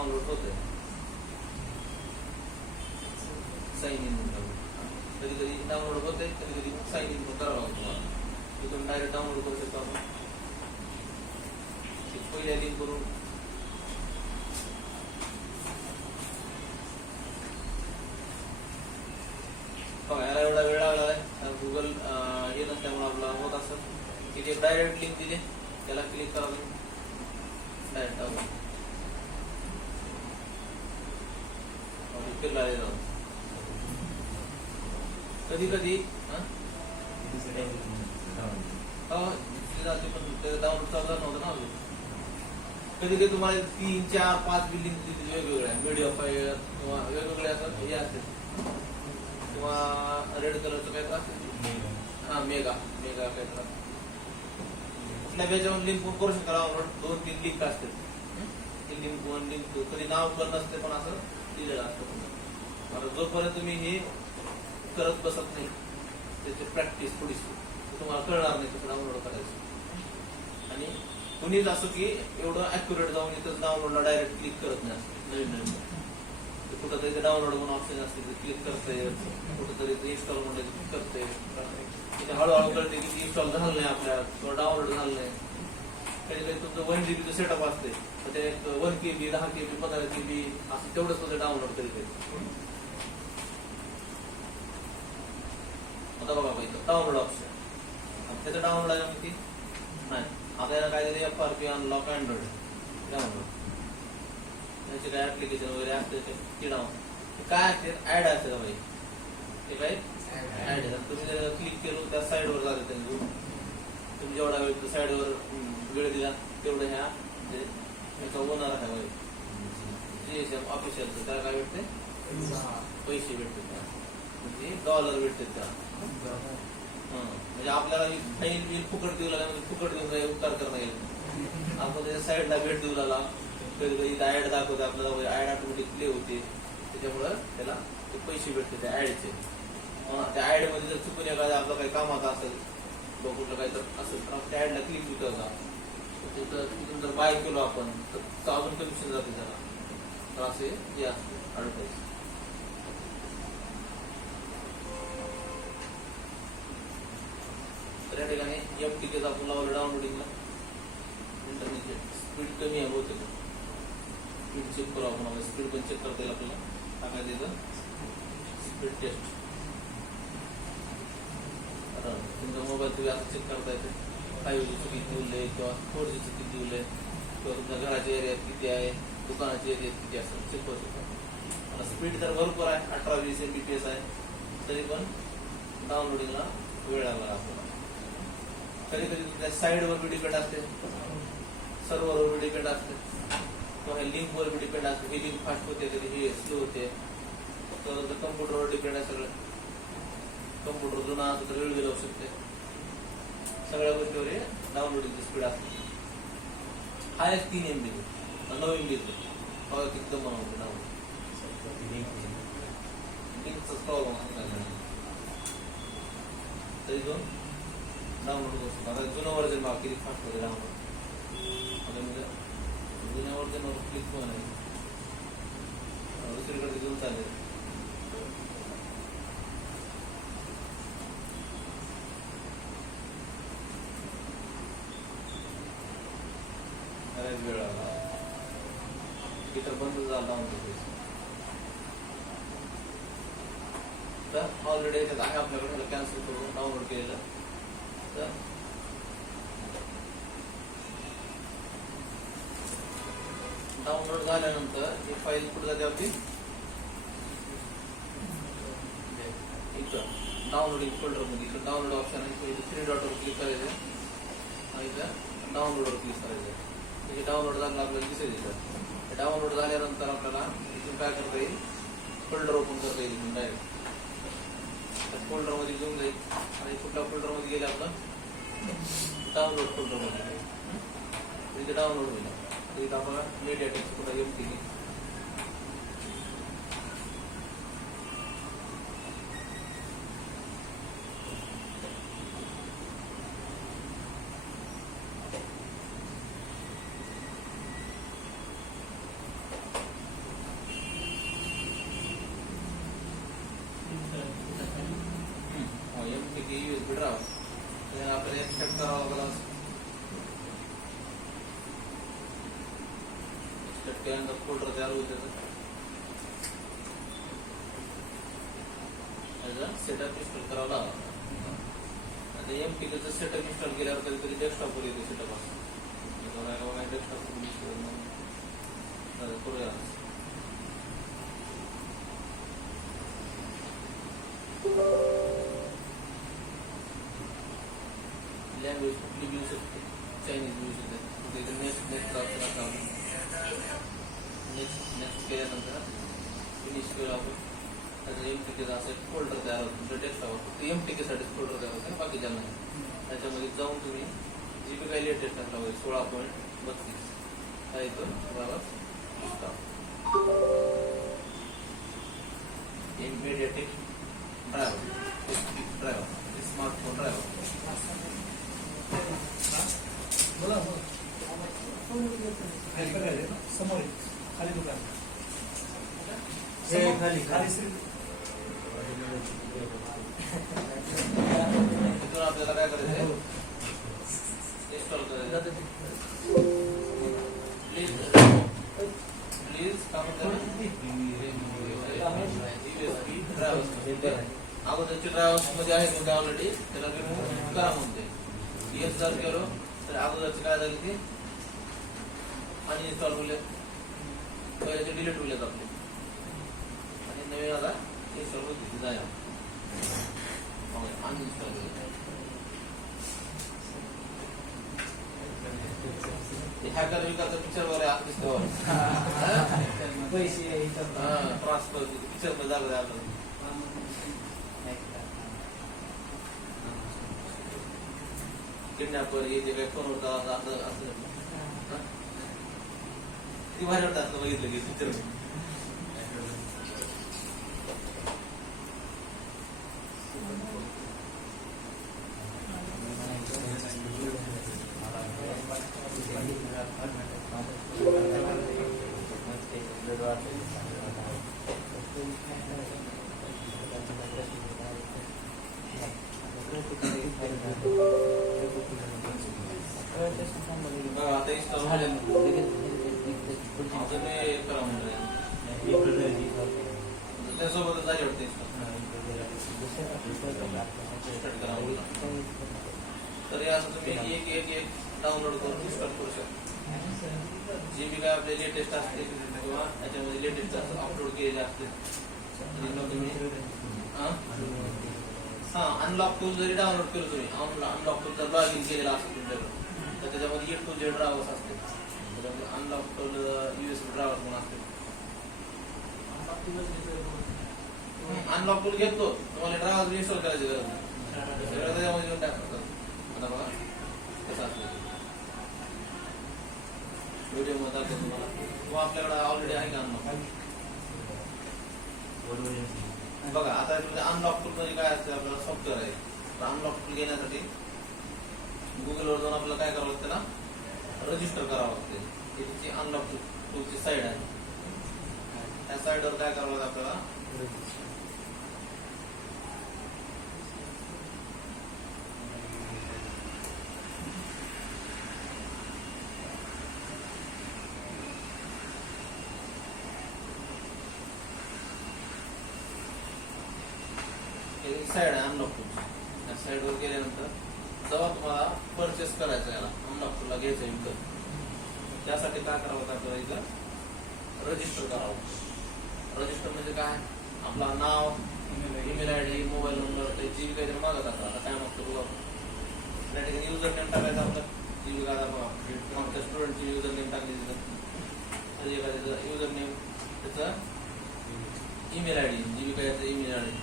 Download होते sign in कधी कधी डाउनलोड होते कधी कधी साइन इन पण करावं लागतं तुम्हाला तिथून डायरेक्ट डाउनलोड करू शकतो आपण पहिल्या लिंक करून बघा याला एवढा वेळ लागला आहे गुगल हे नसल्यामुळे आपला होत असत तिथे डायरेक्ट लिंक दिली त्याला क्लिक करावं डायरेक्ट फिरला कधी कधी डाउनलोड चालू नव्हतं ना कधी कधी तुम्हाला 3, 4, 5 बिल्डिंग वेगवेगळ्या मीडिया फाईल किंवा वेगवेगळे असं हे असते किंवा रेड कलरचं काय असते हा मेगा मेगा काय कुठल्या याच्यावर लिंक करू शकता डाउनलोड 2-3 लिंक असते ती लिंक 1 लिंक कधी नाव पण नसते पण असं दिलेलं असतं जोपर्यंत तुम्ही हे करत बसत नाही त्याची प्रॅक्टिस थोडीशी तुम्हाला कळणार नाही कसं डाउनलोड करायचं आणि कुणीच असं की एवढं अॅक्युरेट जाऊन इथं डाउनलोडला डायरेक्ट क्लिक करत नाही असं नवीन नवीन कुठं तरी डाउनलोड म्हणून ऑप्शन असते ते क्लिक करतंय कुठं तरी इन्स्टॉल म्हणते करतंय तिथे हळूहळू कळते की इन्स्टॉल झालं नाही आपल्या किंवा डाउनलोड झालं नाही कधी कधी तुमचं 1 GB सेटअप असते तर ते 1 KB 10 KB 15 KB असं तेवढंच मध्ये डाउनलोड करीत आता बघा पाहिजे डाउनलोड ऑप्शन त्याचं डाउनलोड आहे की नाही आता याला काय तरी FRP अनलॉक अँड्रॉइड डाउनलोड त्याचे काय ऍप्लिकेशन वगैरे असते ते डाउनलोड काय असते ऍड असते भाई ते काय ऍड आहे तुम्ही जर क्लिक केलं त्या साईडवर जाते त्यांनी तुम्ही जेवढा वेळ साईडवर वेळ दिला तेवढं ह्या म्हणजे याचा ओनर आहे भाई GSM ऑफिशियलचं त्याला काय भेटते पैसे भेटते म्हणजे डॉलर भेटते त्याला म्हणजे आपल्याला फाईल बिल फुकट देऊ लागला म्हणजे फुकट देऊन काही उपकार करणं येईल आपण त्याच्या साईडला भेट देऊ लागला कधी कधी ऍड दाखवते आपल्याला ऍड ऑटोमॅटिक प्ले होते त्याच्यामुळं त्याला ते पैसे भेटते त्या ऍडचे त्या ऍड मध्ये जर चुकून एखाद्या आपलं काही कामाचं असेल किंवा कुठलं काही तर असेल तर त्या ऍडला क्लिक करता तिथून जर बाय केलो आपण तर अजून कमिशन जाते त्याला तर असे हे असते ऍडव्हर्टाईज तर या ठिकाणी MTK आपण लावलं डाउनलोडिंगला इंटरनेटचे स्पीड कमी आहे होते स्पीड चेक करू आपण स्पीड पण चेक करता येईल आपल्याला टाकायचं इथं स्पीड टेस्ट आता तुमचा मोबाईल तुम्ही असं चेक करता येते 5G किती दिवले किंवा 4G किती दिवले किंवा तुमच्या घराच्या एरियात किती आहे दुकानाच्या एरियात किती असं चेक करू शकता आता स्पीड तर भरपूर आहे 18-20 MBPS आहे तरी पण डाउनलोडिंगला वेळ लागला आपल्याला कधी कधी तुमच्या साईडवर बी डिपेंड असते सर्व्हरवर बी डिपेंड असते किंवा लिंकवर बी डिपेंड असते ही लिंक फास्ट होते कधी हे स्लो होते तर कम्प्युटरवर डिपेंड आहे सगळं कम्प्युटर जुना असं तर वेळ गेला शकते सगळ्या गोष्टीवर डाउनलोडिंगची स्पीड असते हायस्ट 3 MB 9 MB एकदम बनवते डाउनलोड लिंकचा प्रॉब्लेम असतो तरी दोन डाउनलोड करू शकतो आता जुनं वर्जन बघा किती फास्ट होते डाउनलोड आता म्हणजे जुन्या वर्जनवर क्लिक पण आहे दुसरीकडे घेऊन चालेल वेळ आला तिथं बंद झाला डाउनलोड तर ऑलरेडी याच्यात आहे आपल्याकडे कॅन्सल करून डाउनलोड केलेलं तर डाउनलोड झाल्यानंतर ही फाईल कुठे जाते आपली इथं डाउनलोडिंग फोल्डर मध्ये इथं डाउनलोड ऑप्शन आहे 3 डॉटवर क्लिक करायचं आणि इथं डाउनलोडवर क्लिक करायचं हे डाउनलोड झालं आपल्याला दिसेल इथं डाउनलोड झाल्यानंतर आपल्याला इथून काय करता येईल फोल्डर ओपन करता येईल डायरेक्ट फोल्डर मध्ये घेऊन जाईल आणि कुठल्या फोल्डर मध्ये गेले आपलं डाउनलोड फोल्डर मध्ये इथे डाउनलोड होईल इथं आपल्याला मीडियाटेक कुठं MTK त्यानंतर फोल्डर तयार होईल त्याचा सेटअप इन्स्टॉल करावा लागला. आता एमपीकेचं सेटअप इन्स्टॉल केल्यावर कधीतरी डेस्कटॉपवर येते सेटअप असं डेस्कटॉप करूया. लँग्वेज कुठली घेऊ शकते, चायनीज घेऊ शकते. नेक्स्ट केल्यानंतर फिनिश केलं आपण त्याचं एमटीकेचा असं एक फोल्डर तयार होतो तुमच्या डेस्कटॉपवर. फक्त एमटीकेसाठी फोल्डर तयार होतं बाकीच्या नाही. त्याच्यामध्ये जाऊन तुम्ही जीबी काय लेटेस्ट टाकला होईल 16.32 काय येतं मीडियाटेक ड्रायव्हर स्मार्टफोन ड्रायव्हर समोर खाली दुकान खाली तिथून आपल्याला काय करायचं इन्स्टॉल करायचं. प्लीज काम अगोदरची ड्रायव्हर्स मध्ये आहे तुमच्या ऑलरेडी त्याला रिमूव्ह करा म्हणते. येस जर केलो तर अगोदरची काय झाली ती अनइन्स्टॉल होईल, पहिल्याचे डिलीट होईल आपले आणि नवीन आता इन्स्टॉल होती जाया अनइन्स्टॉल केलं. हॅकर विकाचं पिक्चर वगैरे दिसतो ट्रान्सफर पिक्चर मध्ये झालं आपलं किडनॅपर येते काय फोन होता असं असं ती बाहेर असं बघितलं की पिक्चर आता इन्स्टॉल करा म्हणजे त्यासोबतच झाली वाटते तर असं तुम्ही एक एक एक डाउनलोड करून इन्स्टॉल करू शकता. जे बी काय आपले लेटेस्ट असते किंवा त्याच्यामध्ये लेटेस्ट अपलोड केलेले असते तुम्ही अनलॉक टूल जरी डाउनलोड केलं तुम्ही अनलॉक टूल जर लॉग इन केलेला असेल तुमच्याकडे तर त्याच्यामध्ये A to Z ड्रायव्हर्स असते. त्याच्यामध्ये अनलॉक टूल USB ड्रायव्हर्स पण असते. अनलॉक टूल घेतो तुम्हाला ड्रायव्हर इन्स्टॉल करायची गरज नाही, सगळं त्याच्यामध्ये घेऊन टाकतात. आता बघा कसं असतं व्हिडिओ मध्ये दाखवतो तुम्हाला किंवा आपल्याकडे ऑलरेडी आहे का अनलॉक. बघा आता अनलॉक टूल मध्ये काय असतं आपल्याला सॉफ्टवेअर आहे. अनलॉक टूल घेण्यासाठी गुगलवर जाऊन आपल्याला काय करावं लागतं ना रजिस्टर करावं लागते. त्याची अनलॉक टूलची साईड आहे. त्या साईडवर काय करावं लागतं आपल्याला साईड आहे अनलॉक टूल. त्या साईडवर गेल्यानंतर जेव्हा तुम्हाला परचेस करायचं याला अनलॉक टूलला घ्यायचं विकत त्यासाठी काय करावं लागतं आपल्याला इथं रजिस्टर करावं. रजिस्टर म्हणजे काय आपला नाव ईमेल आयडी मोबाईल नंबर जी बी काहीतरी मागत असतात. आता काय मागतो बघा त्या ठिकाणी युजर नेम टाकायचं आपलं जी बी काय मागच्या स्टुडंटची युजर नेम टाकली तिथं युजर नेम त्याचं ईमेल आयडी जी बी काय ईमेल आयडी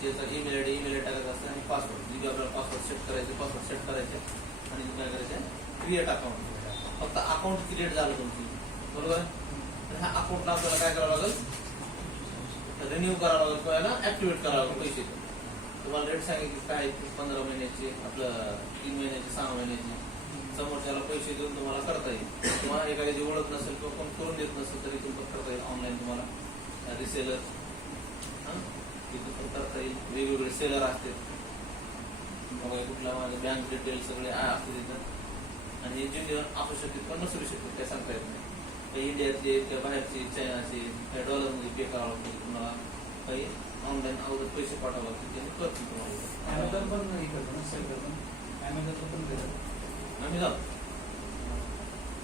त्याचा ईमेल आयडी टाकायचा असतं आणि पासवर्ड जी बी आपल्याला पासवर्ड सेट करायचे आणि तुम्ही काय करायचं क्रिएट अकाउंट. फक्त अकाउंट क्रिएट झालं तुमची बरोबर. तर ह्या अकाउंटला आपल्याला काय करावं लागेल रिन्यू करावं लागेल किंवा याला ऍक्टिव्हेट करावं लागेल. पैसे तुम्हाला रेट सांगितले काय 15 महिन्याचे आपलं 3 महिन्याचे 6 महिन्याचे समोरच्याला पैसे देऊन तुम्हाला करता येईल किंवा एखाद्याची ओळख नसेल किंवा कोण करून देत नसेल तरी तुम्हाला करता येईल ऑनलाईन. तुम्हाला रिसेलर तिथून पण करता येईल. वेगवेगळे सेलर असते कुठला बँक डिटेल सगळे असते तिथं आणि ज्युनियर असू शकते पण नसू शकते काय सांगता येत नाही. काही इंडियातले किंवा बाहेरचे चायनाचे काही डॉलरमध्ये पे करावं लागतं तुम्हाला, काही ऑनलाईन अगोदर पैसे पाठवावं लागतील त्यांनी करतो तुम्हाला. अमेझॉन पण नाही करतो ना, सेल करतो. अमेझॉन पण करतो. आम्ही जातो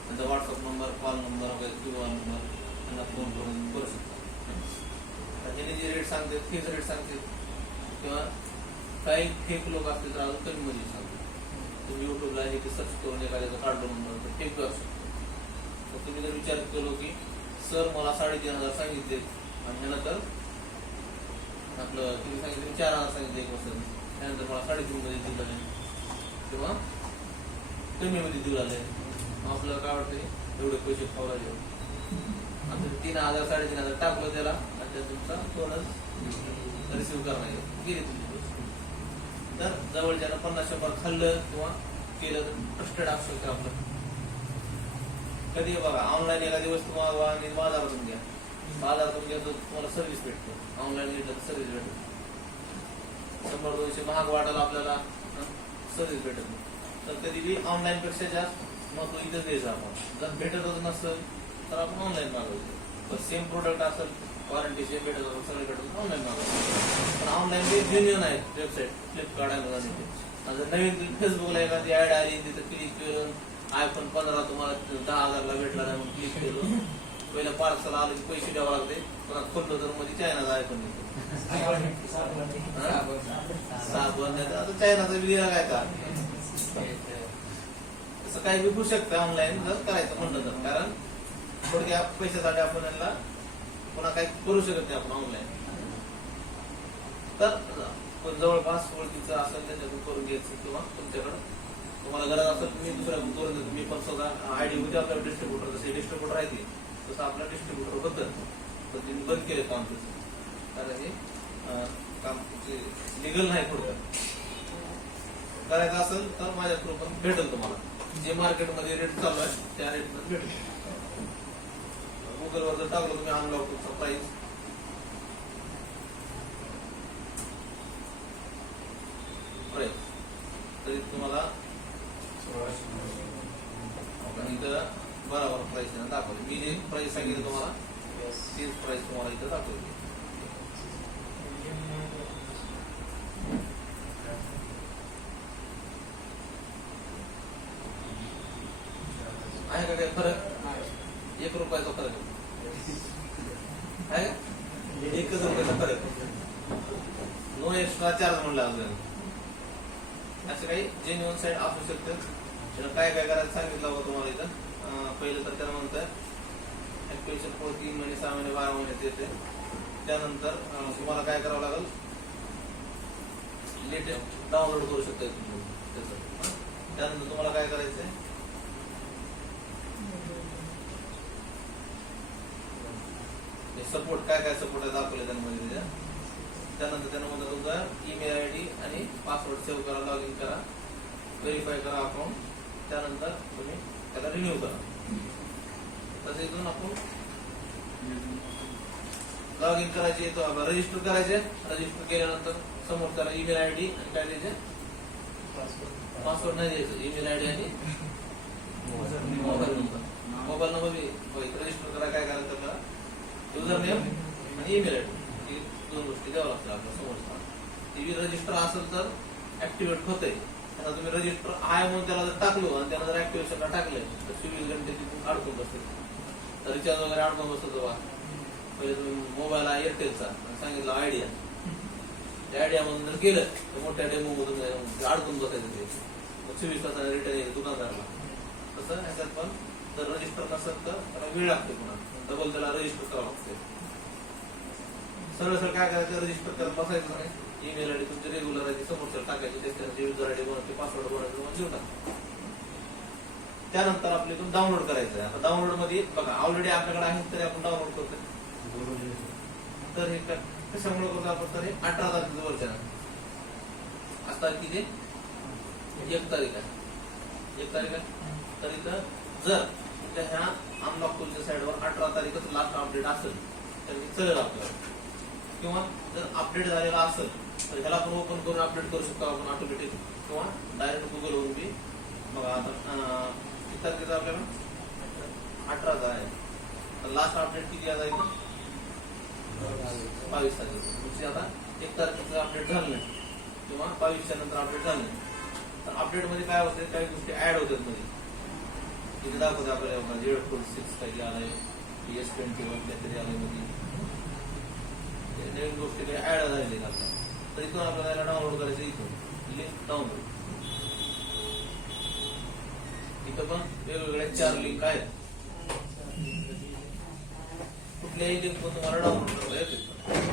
त्यांचा व्हॉट्सअप नंबर, कॉल नंबर वगैरे किंवा नंबर त्यांना फोन करून करू शकतो. त्यांनी जे रेट सांगते तेच रेट सांगते, किंवा काही फेक लोक असतील तर अजून कमी मध्ये सांगते. तुम्ही युट्यूबला हे सर्च करून एखाद्याचं काढलं म्हणून तर फेक असू शकतो. तर तुम्ही जर विचार केलो की सर मला 3,500 सांगितले आणि ह्यानंतर आपलं तुम्ही सांगितलं 4,000 सांगितले एक वर्ष, त्यानंतर मला 3,500 मध्ये देऊ लागले किंवा कमी मध्ये देऊ लागले, आपल्याला काय वाटतं एवढे पैसे खाऊ लागले. आता 3,000 3,500 टाकलं त्याला आणि त्या तुमचा बोनस रिसिव्ह करणार गेले तुमचे पैसे. तर जवळच्यानं 50-100 खाल्लं किंवा केलं तर ट्रस्टेड असू शकतं आपलं. कधी बघा ऑनलाईन एखादी वस्तू मागवा आणि बाजारातून घ्या, बाजारातून घ्या तर तुम्हाला सर्व्हिस भेटते, ऑनलाईन घेतलं तर सर्व्हिस भेटत 100-200 महाग वाटायला आपल्याला सर्व्हिस भेटत नाही. तर कधी बी ऑनलाईन पेक्षा जास्त महत्व इथं द्यायचं आपण. जर भेटतच नसेल तर आपण ऑनलाईन मागवायचं. पण सेम प्रोडक्ट असेल, वॉरंटी सेम भेटत असेल, सगळे भेटत ऑनलाईन मागवायचं. पण ऑनलाईन बी जेन्युइन आहेत वेबसाईट, फ्लिपकार्ट, अमेझॉन. जर नवीन फेसबुकला एखादी ऍड आली तिथं क्लिक करून iPhone 15 तुम्हाला 10,000ला भेटला नाही म्हणून क्लिक केलं, पहिलं पार्सल आलं की पैसे द्यावं लागते, पुन्हा खोललं तर मध्ये चायनाचा iPhone येतो. साबण नाही तर आता चायनाचा विधिला काय का तसं काही बी होऊ शकतं ऑनलाईन जर करायचं म्हणलं तर. कारण थोडक्या पैशासाठी आपण यांना पुन्हा काही करू शकत नाही आपण ऑनलाईन. तर पण जवळपास ओळखीचं असेल त्याच्यातून करून घ्यायचं, किंवा तुमच्याकडं तुम्हाला गरज असेल तुम्ही दुसऱ्या करून देतो. मी पण स्वतः आयडी होते आपल्याला डिस्ट्रीब्युटर, जसे डिस्ट्रीब्युटर आहे ते तसं आपल्या डिस्ट्रीब्युटर बद्दल पण त्यांनी बंद केले काम त्याचं, कारण हे काम लिगल नाही. पुढे करायचं असेल तर माझ्या थ्रू पण भेटेल तुम्हाला, जे मार्केटमध्ये रेट चालू आहे त्या रेटमध्ये भेटेल. गुगलवर जर टाकलं तुम्ही अनलॉकचा प्राइस, तरी तुम्हाला इथं बरोबर प्राइस दाखवली. मी जे प्राइस सांगितलं तुम्हाला तीच प्राइस तुम्हाला इथं दाखवली. आहे का काही फरक? 1 रुपयाचा फरक आहे, 1 रुपयाचा फरक. नो एक्स्ट्रा चार्ज म्हणला अजून. असं काही जेन्युइन साईड असू शकतं. काय काय करायचं सांगितलं होतं तुम्हाला इथं. पहिलं तर त्याला म्हणतात ऍक्टिव्हेशन कोड 3 महिने, 6 महिने, 12 महिन्यात येते. त्यानंतर तुम्हाला काय करावं लागेल, लेटेस्ट डाउनलोड करू शकता त्याचं. त्यानंतर तुम्हाला काय करायचंय, सपोर्ट काय काय सपोर्ट आहे दाखवले त्यामध्ये. त्यानंतर त्यांना म्हणतात तुमचा ईमेल आयडी आणि पासवर्ड सेव्ह करा, लॉग इन करा, व्हेरीफाय करा अकाउंट. त्यानंतर तुम्ही त्याला रिन्यू करा. तसे इथून आपण लॉग इन करायचे, रजिस्टर करायचे. रजिस्टर केल्यानंतर समोर त्याला ईमेल आयडी आणि काय द्यायचे, पासवर्ड नाही द्यायचं, ईमेल आयडी आणि mobile number. Mobile number register करा. काय करायचं त्याला युजर नेम आणि ईमेल आयडी, 2 गोष्टी द्यावं लागतात आपल्याला समोर. टीव्ही रजिस्टर असेल तर ऍक्टिव्हेट होतंय. आता तुम्ही रजिस्टर आहे म्हणून त्याला जर टाकलो आणि त्याला जर ऍक्टिव्हेशनला टाकले तर 24 घंटे तिथून अडकून बसते. तर रिचार्ज वगैरे अडकून बसतो तेव्हा. पहिले तुम्ही मोबाईल आहे एअरटेलचा सांगितलं आयडिया, त्या आयडिया मधून जर गेलं तर मोठ्या डेमो मधून अडकून बसायचं ते 24 तासाने रिटर्न येईल दुकानदाराला. तसं ह्याच्यात पण जर रजिस्टर नसेल तर त्याला वेळ लागते, पुन्हा डबल त्याला रजिस्टर करावं लागते. सरळ सरळ काय करायचं, रजिस्टर करत बसायचं नाही. ईमेल आयडी तुमची रेग्युलर आहे समोरच्या टाकायची, त्याचे युजर आयडी बनवते, पासवर्ड बनवायचं, म्हणजे लिहून. त्यानंतर आपल्या इथून डाउनलोड करायचं आहे. आता डाउनलोड मध्ये बघा ऑलरेडी आपल्याकडे आहे तरी आपण डाउनलोड करतो. तर हे कशामुळे करतो आपण, तर हे 18 तारखेचं वर्षन आज तारखेचे 1 तारीख आहे. 1 तारीख आहे. तर इथं जर ह्या अनलॉक टूलच्या साईडवर 18 तारीखच लास्ट अपडेट असेल तर चलेल आपल्याला. किंवा जर अपडेट झालेला असेल तर ह्याला आपण ओपन करून अपडेट करू शकतो आपण ऑटोमॅटिक, किंवा डायरेक्ट गुगलवरून बी. बघा आता तारखेचा आपल्याला 18 आहे. लास्ट अपडेट किती आता येईल 22 तारखेचं म्हणजे आता 1 तारखेचं अपडेट झालं नाही किंवा 22च्या नंतर अपडेट झालं नाही तर अपडेट मध्ये काय होते काही गोष्टी ऍड होतात मध्ये तिथे दाखवते आपल्याला 0.6 काही आलंय PS21 काहीतरी आलंय मध्ये नवीन गोष्टी काही ऍड झालेली आपल्याला तर इथून आपल्याला डाउनलोड करायचं इथून लिंक डाउनलोड इथं पण वेगवेगळ्या 4 लिंक आहेत कुठल्याही लिंक पण तुम्हाला डाउनलोड करता येते